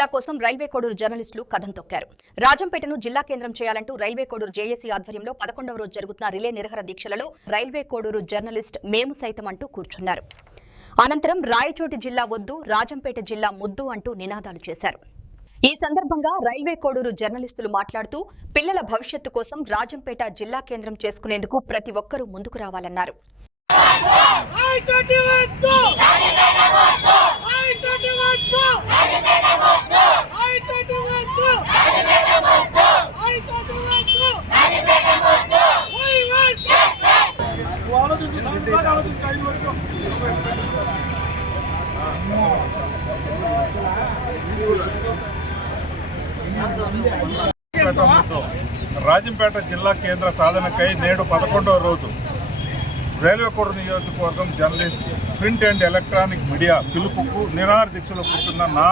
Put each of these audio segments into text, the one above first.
జిల్లా కోసం రైల్వే కోడూరు జర్నలిస్టులు కథం తొక్కారు. రాజంపేటను జిల్లా కేంద్రం చేయాలంటూ రైల్వే కోడూరు జేఏసీ ఆధ్వర్యంలో 11వ రోజు జరుగుతున్న రిలే నిరసన దీక్షలలో రైల్వే కోడూరు జర్నలిస్ట్ మేము సైతం అంటూ కూర్చున్నారు. అనంతరం రాయచోటి జిల్లా వద్దు, రాజంపేట జిల్లా ముద్దు అంటూ నినాదాలు చేశారు. ఈ సందర్భంగా రైల్వే కోడూరు జర్నలిస్టులు మాట్లాడుతూ పిల్లల భవిష్యత్తు కోసం రాజంపేట జిల్లా కేంద్రం చేసుకునేందుకు ప్రతి ఒక్కరూ ముందుకు రావాలన్నారు. రాజంపేట జిల్లా కేంద్ర సాధనకై నేడు 11వ రోజు రైల్వే కోడూరు నియోజకవర్గం journalist, print and electronic media పిలుపుకు నిరాహార దీక్షలో కూర్చున్న నా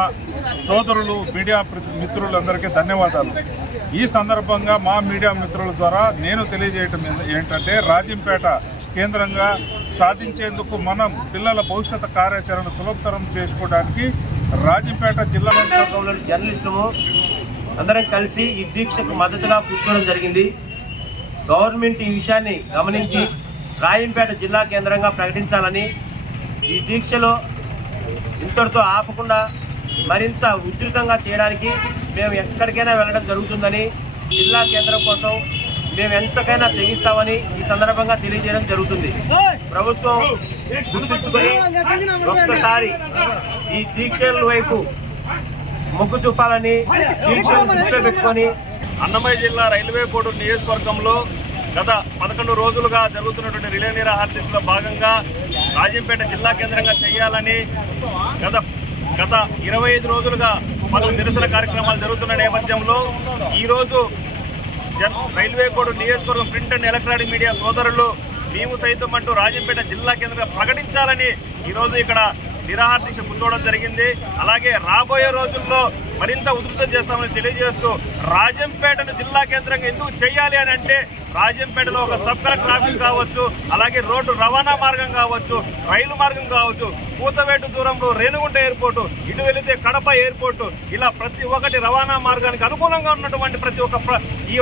సోదరులు మీడియా మిత్రులందరికీ ధన్యవాదాలు. ఈ సందర్భంగా మా మీడియా మిత్రుల ద్వారా నేను తెలియజేయటం ఏంటంటే, రాజంపేట కేంద్రంగా సాధించేందుకు మనం పిల్లల భవిష్యత్ కార్యాచరణ సులభతరం చేసుకోవడానికి రాజంపేట జిల్లా జర్నలిస్టులు అందరం కలిసి ఈ దీక్షకు మద్దతుగా కూర్చోవడం జరిగింది. గవర్నమెంట్ ఈ విషయాన్ని గమనించి రాజంపేట జిల్లా కేంద్రంగా ప్రకటించాలని, ఈ దీక్షలో ఇంతటితో ఆపకుండా మరింత ఉధృతంగా చేయడానికి మేము ఎక్కడికైనా వెళ్ళడం జరుగుతుందని, జిల్లా కేంద్రం కోసం మేము ఎంతకైనా తెగిస్తామని ఈ సందర్భంగా తెలియజేయడం జరుగుతుంది. ప్రభుత్వం గుర్తుంచుకొని ఒక్కసారి ఈ దీక్షల వైపు మొగ్గు చూపాలని దీక్షలు దృష్టిలో పెట్టుకొని అన్నమయ్య జిల్లా రైల్వే కోడూరు నియోజకవర్గంలో గత 11 రోజులుగా జరుగుతున్నటువంటి రిలే నిరాహార దీక్షలో భాగంగా రాజంపేట జిల్లా కేంద్రంగా చేయాలని గత 25 రోజులుగా పలు నిరసన కార్యక్రమాలు జరుగుతున్న నేపథ్యంలో ఈరోజు రైల్వే కోడూరు నియోజకవర్గం ప్రింట్ అండ్ ఎలక్ట్రానిక్ మీడియా సోదరులు మేము సైతం అంటూ రాజంపేట జిల్లా కేంద్రంగా ప్రకటించాలని ఈరోజు ఇక్కడ నిరాహార దీక్ష కూర్చోవడం జరిగింది. అలాగే రాబోయే రోజుల్లో మరింత ఉధృతం చేస్తామని తెలియజేస్తూ, రాజంపేటను జిల్లా కేంద్రంగా ఎందుకు చేయాలి అని అంటే, రాజంపేటలో ఒక సబ్ కలెక్టర్ ఆఫీస్ కావచ్చు, అలాగే రోడ్డు రవాణా మార్గం కావచ్చు, రైలు మార్గం కావచ్చు, కూతవేటు దూరంలో రేణుగుంట ఎయిర్పోర్టు, ఇటు వెళితే కడప ఎయిర్పోర్టు, ఇలా ప్రతి ఒక్కటి రవాణా మార్గానికి అనుకూలంగా ఉన్నటువంటి ప్రతి ఒక్క